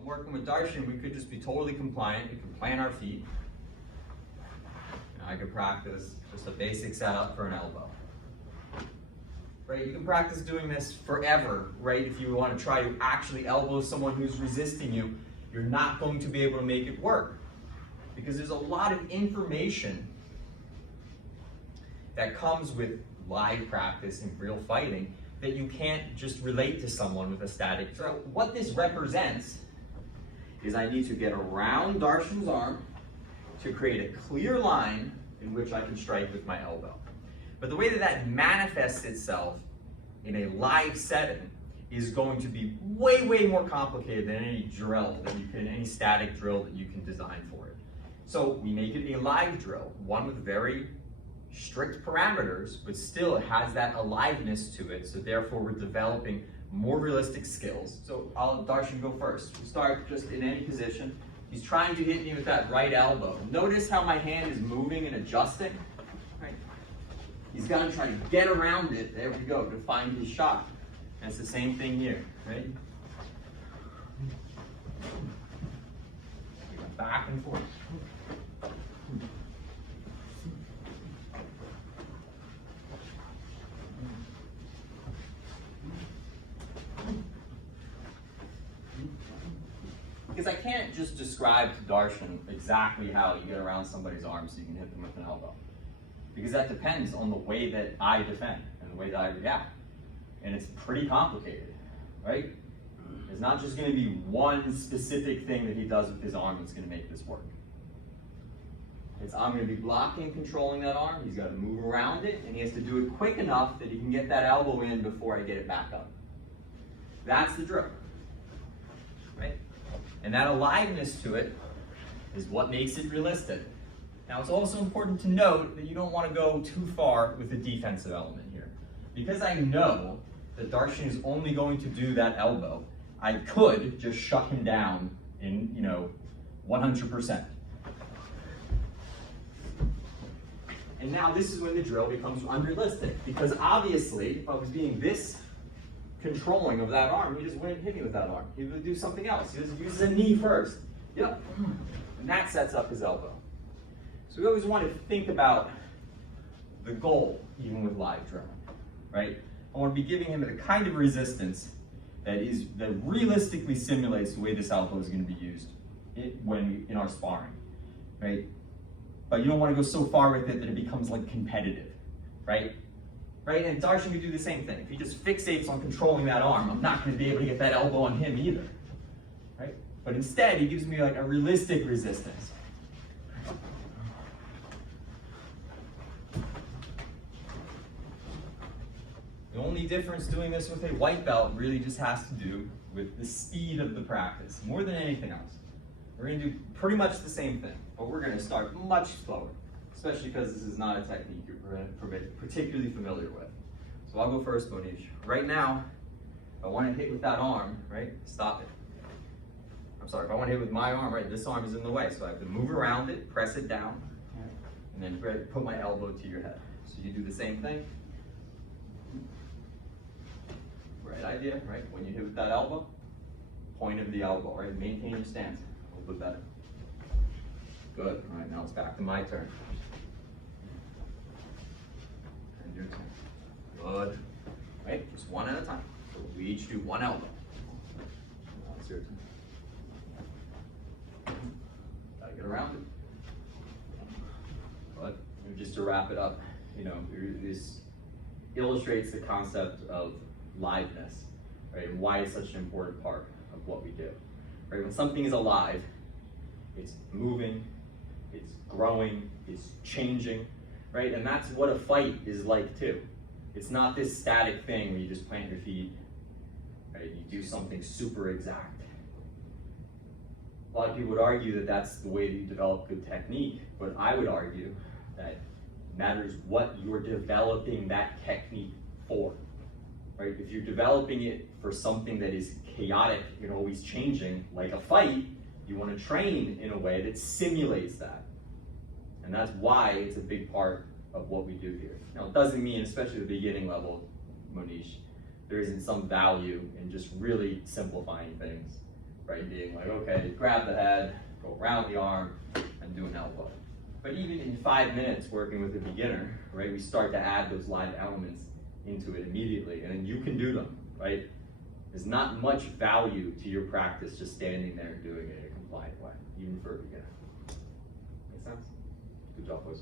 I'm working with Darshan, we could just be totally compliant. We could plant our feet. And I could practice just a basic setup for an elbow. Right? You can practice doing this forever, right? If you want to try to actually elbow someone who's resisting you, you're not going to be able to make it work. Because there's a lot of information that comes with live practice and real fighting that you can't just relate to someone with a static drill. So what this represents is I need to get around Darshan's arm to create a clear line in which I can strike with my elbow. But the way that that manifests itself in a live setting is going to be way, way more complicated than any drill that you can, any static drill that you can design for it. So we make it a live drill, one with very strict parameters, but still it has that aliveness to it, so therefore we're developing more realistic skills. So I'll Darshan go first. We'll start just in any position. He's trying to hit me with that right elbow. Notice how my hand is moving and adjusting. Right? He's gonna try to get around it, there we go, to find his shot. And it's the same thing here, right? Back and forth. Because I can't just describe to Darshan exactly how you get around somebody's arm so you can hit them with an elbow. Because that depends on the way that I defend and the way that I react. And it's pretty complicated, right? There's not just going to be one specific thing that he does with his arm that's going to make this work. I'm going to be blocking, controlling that arm. He's got to move around it, and he has to do it quick enough that he can get that elbow in before I get it back up. That's the drill, right? And that aliveness to it is what makes it realistic. Now, it's also important to note that you don't want to go too far with the defensive element here. Because I know that Darshan is only going to do that elbow, I could just shut him down in, 100%. And now this is when the drill becomes unrealistic, because obviously, if I was being this controlling of that arm, he just wouldn't hit me with that arm. He would do something else. He just uses a knee first. Yep. And that sets up his elbow. So we always want to think about the goal, even with live drilling, right? I want to be giving him the kind of resistance that realistically simulates the way this elbow is going to be used in our sparring, right? But you don't want to go so far with it that it becomes like competitive, right? Right? And Darshan could do the same thing. If he just fixates on controlling that arm, I'm not going to be able to get that elbow on him either, right? But instead, he gives me like a realistic resistance. The only difference doing this with a white belt really just has to do with the speed of the practice, more than anything else. We're going to do pretty much the same thing, but we're going to start much slower, especially because this is not a technique you're particularly familiar with. So I'll go first, Monish. Right now, if I want to hit with that arm, right, stop it. I'm sorry, if I want to hit with my arm, right, this arm is in the way, so I have to move around it, press it down, and then put my elbow to your head. So you do the same thing. Right idea, right? When you hit with that elbow, point of the elbow, right? Maintain your stance. A little bit better. Good. All right, now it's back to my turn. And your turn. Good. Right? Just one at a time. So we each do one elbow. Now it's your turn. Gotta get around it. But just to wrap it up, this illustrates the concept of liveness, right? And why it's such an important part of what we do. Right? When something is alive, it's moving, it's growing, it's changing, right? And that's what a fight is like too. It's not this static thing where you just plant your feet, right? You do something super exact. A lot of people would argue that that's the way that you develop good technique, but I would argue that it matters what you're developing that technique for. Right? If you're developing it for something that is chaotic and always changing, like a fight, you want to train in a way that simulates that. And that's why it's a big part of what we do here. Now, it doesn't mean, especially at the beginning level, Monish, there isn't some value in just really simplifying things, right? Being like, okay, grab the head, go around the arm, and do an elbow. But even in 5 minutes working with a beginner, right, we start to add those live elements into it immediately, and then you can do them, right? There's not much value to your practice just standing there and doing it in a compliant way, even for a beginner. Make sense? Good job, boys.